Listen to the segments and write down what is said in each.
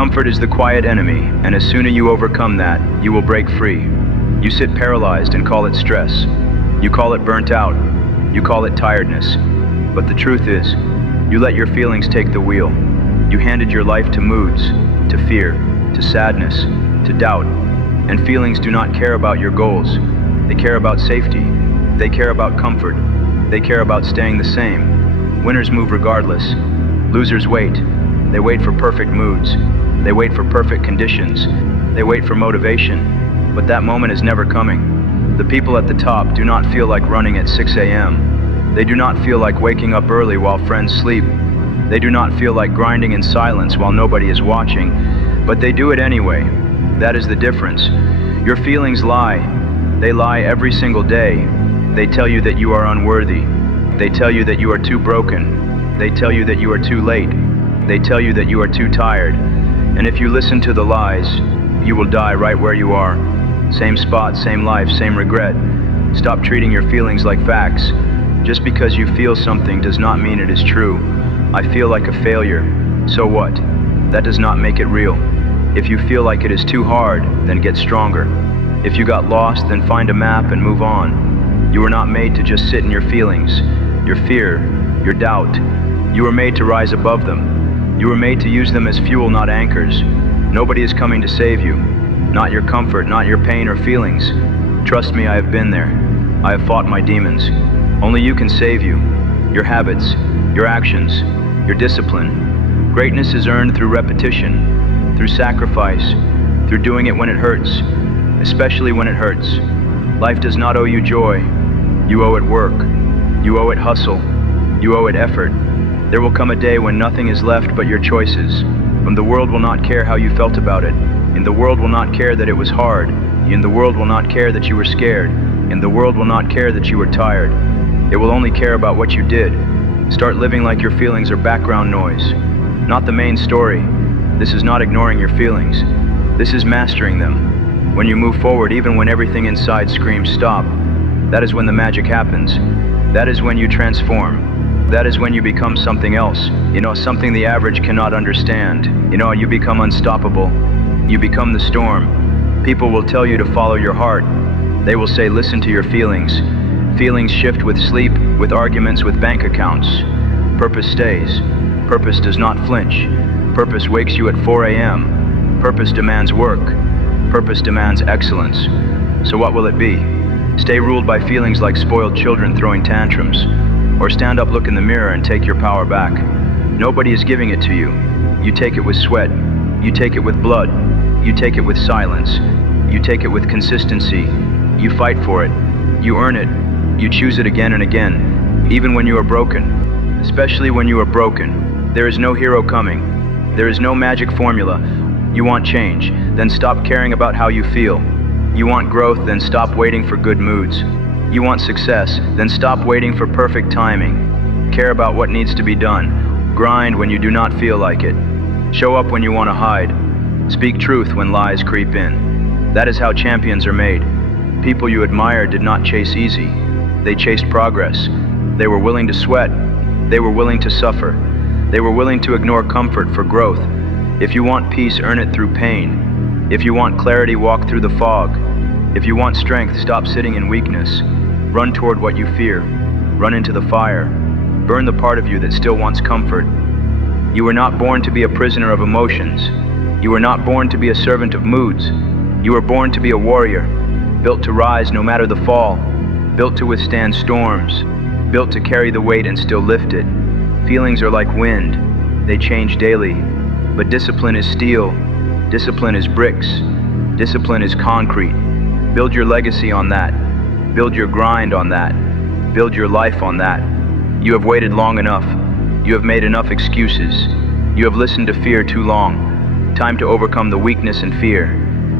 Comfort is the quiet enemy, and as soon as you overcome that, you will break free. You sit paralyzed and call it stress. You call it burnt out. You call it tiredness. But the truth is, you let your feelings take the wheel. You handed your life to moods, to fear, to sadness, to doubt. And feelings do not care about your goals. They care about safety. They care about comfort. They care about staying the same. Winners move regardless. Losers wait. They wait for perfect moods. They wait for perfect conditions. They wait for motivation. But that moment is never coming. The people at the top do not feel like running at 6 a.m. They do not feel like waking up early while friends sleep. They do not feel like grinding in silence while nobody is watching. But they do it anyway. That is the difference. Your feelings lie. They lie every single day. They tell you that you are unworthy. They tell you that you are too broken. They tell you that you are too late. They tell you that you are too tired. And if you listen to the lies, you will die right where you are. Same spot, same life, same regret. Stop treating your feelings like facts. Just because you feel something does not mean it is true. I feel like a failure. So what? That does not make it real. If you feel like it is too hard, then get stronger. If you got lost, then find a map and move on. You were not made to just sit in your feelings, your fear, your doubt. You were made to rise above them. You were made to use them as fuel, not anchors. Nobody is coming to save you. Not your comfort, not your pain or feelings. Trust me, I have been there. I have fought my demons. Only you can save you. Your habits, your actions, your discipline. Greatness is earned through repetition, through sacrifice, through doing it when it hurts, especially when it hurts. Life does not owe you joy. You owe it work. You owe it hustle. You owe it effort. There will come a day when nothing is left but your choices. When the world will not care how you felt about it. And the world will not care that it was hard. And the world will not care that you were scared. And the world will not care that you were tired. It will only care about what you did. Start living like your feelings are background noise, not the main story. This is not ignoring your feelings. This is mastering them. When you move forward, even when everything inside screams stop, that is when the magic happens. That is when you transform. That is when you become something else. Something the average cannot understand. You become unstoppable. You become the storm. People will tell you to follow your heart. They will say, listen to your feelings. Feelings shift with sleep, with arguments, with bank accounts. Purpose stays. Purpose does not flinch. Purpose wakes you at 4 a.m. Purpose demands work. Purpose demands excellence. So what will it be? Stay ruled by feelings like spoiled children throwing tantrums. Or stand up, look in the mirror, and take your power back. Nobody is giving it to you. You take it with sweat. You take it with blood. You take it with silence. You take it with consistency. You fight for it. You earn it. You choose it again and again, even when you are broken. Especially when you are broken. There is no hero coming. There is no magic formula. You want change, then stop caring about how you feel. You want growth, then stop waiting for good moods. You want success, then stop waiting for perfect timing. Care about what needs to be done. Grind when you do not feel like it. Show up when you want to hide. Speak truth when lies creep in. That is how champions are made. People you admire did not chase easy. They chased progress. They were willing to sweat. They were willing to suffer. They were willing to ignore comfort for growth. If you want peace, earn it through pain. If you want clarity, walk through the fog. If you want strength, stop sitting in weakness. Run toward what you fear. Run into the fire. Burn the part of you that still wants comfort. You were not born to be a prisoner of emotions. You were not born to be a servant of moods. You were born to be a warrior, built to rise no matter the fall, built to withstand storms, built to carry the weight and still lift it. Feelings are like wind. They change daily. But discipline is steel. Discipline is bricks. Discipline is concrete. Build your legacy on that. Build your grind on that. Build your life on that. You have waited long enough. You have made enough excuses. You have listened to fear too long. Time to overcome the weakness and fear.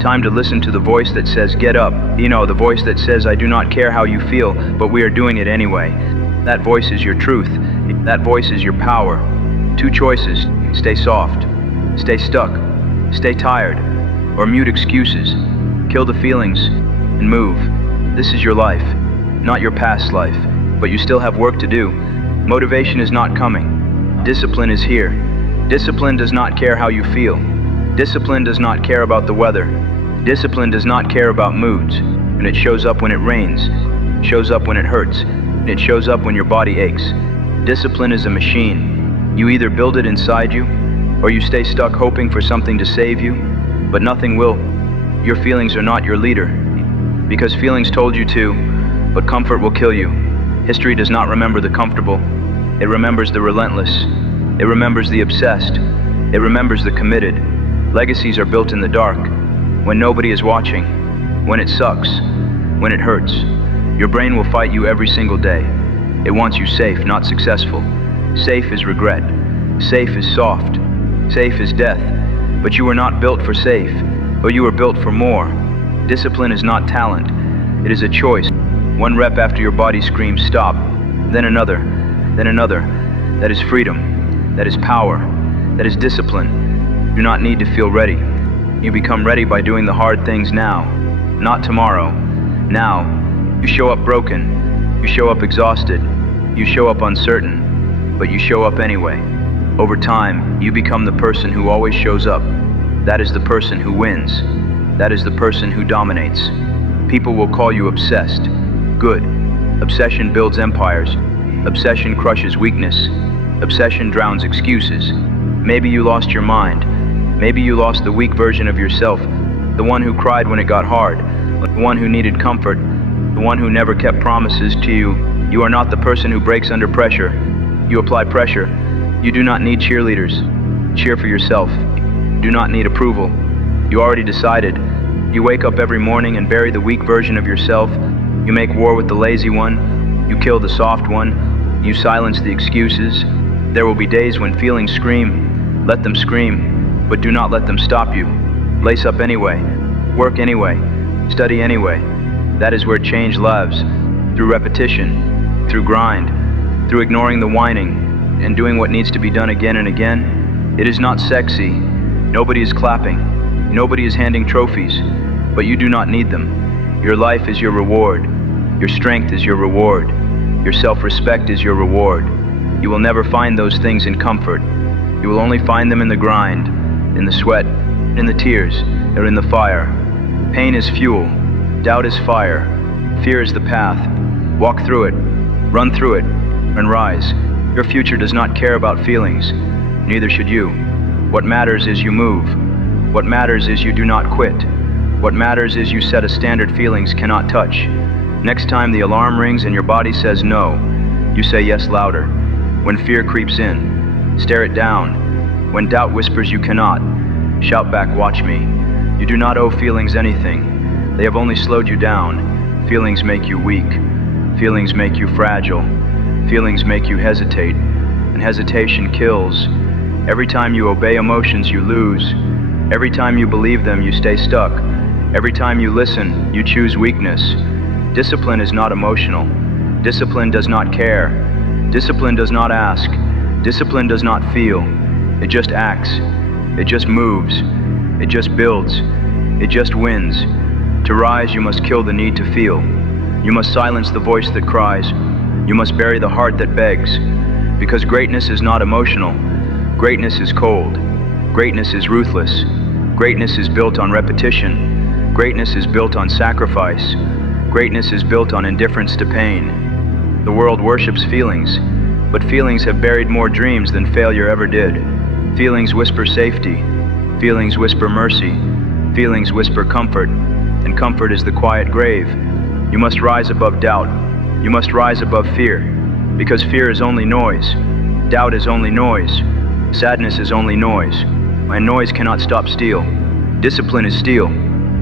Time to listen to the voice that says, get up. The voice that says, I do not care how you feel, but we are doing it anyway. That voice is your truth. That voice is your power. Two choices. Stay soft. Stay stuck. Stay tired. Or mute excuses. Kill the feelings and move. This is your life, not your past life, but you still have work to do. Motivation is not coming. Discipline is here. Discipline does not care how you feel. Discipline does not care about the weather. Discipline does not care about moods. And it shows up when it rains. It shows up when it hurts. And it shows up when your body aches. Discipline is a machine. You either build it inside you, or you stay stuck hoping for something to save you, but nothing will. Your feelings are not your leader, because feelings told you to, but comfort will kill you. History does not remember the comfortable. It remembers the relentless. It remembers the obsessed. It remembers the committed. Legacies are built in the dark, when nobody is watching, when it sucks, when it hurts. Your brain will fight you every single day. It wants you safe, not successful. Safe is regret. Safe is soft. Safe is death. But you were not built for safe, but you were built for more. Discipline is not talent. It is a choice. One rep after your body screams stop, then another, then another. That is freedom. That is power. That is discipline. You do not need to feel ready. You become ready by doing the hard things now, not tomorrow. Now, you show up broken. You show up exhausted. You show up uncertain, but you show up anyway. Over time, you become the person who always shows up. That is the person who wins. That is the person who dominates. People will call you obsessed. Good. Obsession builds empires. Obsession crushes weakness. Obsession drowns excuses. Maybe you lost your mind. Maybe you lost the weak version of yourself, the one who cried when it got hard, the one who needed comfort, the one who never kept promises to you. You are not the person who breaks under pressure. You apply pressure. You do not need cheerleaders. Cheer for yourself. You do not need approval. You already decided. You wake up every morning and bury the weak version of yourself. You make war with the lazy one. You kill the soft one. You silence the excuses. There will be days when feelings scream. Let them scream. But do not let them stop you. Lace up anyway. Work anyway. Study anyway. That is where change lives. Through repetition. Through grind. Through ignoring the whining and doing what needs to be done again and again. It is not sexy. Nobody is clapping. Nobody is handing trophies. But you do not need them. Your life is your reward. Your strength is your reward. Your self-respect is your reward. You will never find those things in comfort. You will only find them in the grind, in the sweat, in the tears, or in the fire. Pain is fuel. Doubt is fire. Fear is the path. Walk through it. Run through it. And rise. Your future does not care about feelings. Neither should you. What matters is you move. What matters is you do not quit. What matters is you set a standard feelings cannot touch. Next time the alarm rings and your body says no, you say yes louder. When fear creeps in, stare it down. When doubt whispers you cannot, shout back, watch me. You do not owe feelings anything. They have only slowed you down. Feelings make you weak. Feelings make you fragile. Feelings make you hesitate. And hesitation kills. Every time you obey emotions, you lose. Every time you believe them, you stay stuck. Every time you listen, you choose weakness. Discipline is not emotional. Discipline does not care. Discipline does not ask. Discipline does not feel. It just acts. It just moves. It just builds. It just wins. To rise, you must kill the need to feel. You must silence the voice that cries. You must bury the heart that begs. Because greatness is not emotional. Greatness is cold. Greatness is ruthless. Greatness is built on repetition. Greatness is built on sacrifice. Greatness is built on indifference to pain. The world worships feelings, but feelings have buried more dreams than failure ever did. Feelings whisper safety. Feelings whisper mercy. Feelings whisper comfort, and comfort is the quiet grave. You must rise above doubt. You must rise above fear, because fear is only noise. Doubt is only noise. Sadness is only noise, and noise cannot stop steel. Discipline is steel.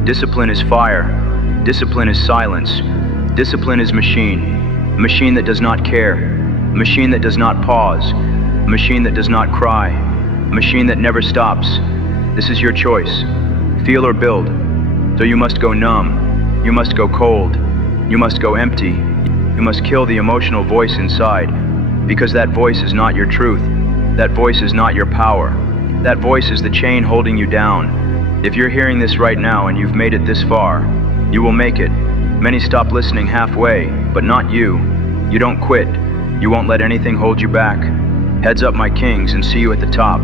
Discipline is fire. Discipline is silence. Discipline is machine. A machine that does not care. A machine that does not pause. A machine that does not cry. A machine that never stops. This is your choice. Feel or build. So you must go numb. You must go cold. You must go empty. You must kill the emotional voice inside, because that voice is not your truth. That voice is not your power. That voice is the chain holding you down. If you're hearing this right now and you've made it this far, you will make it. Many stop listening halfway, but not you. You don't quit. You won't let anything hold you back. Heads up, my kings, and see you at the top.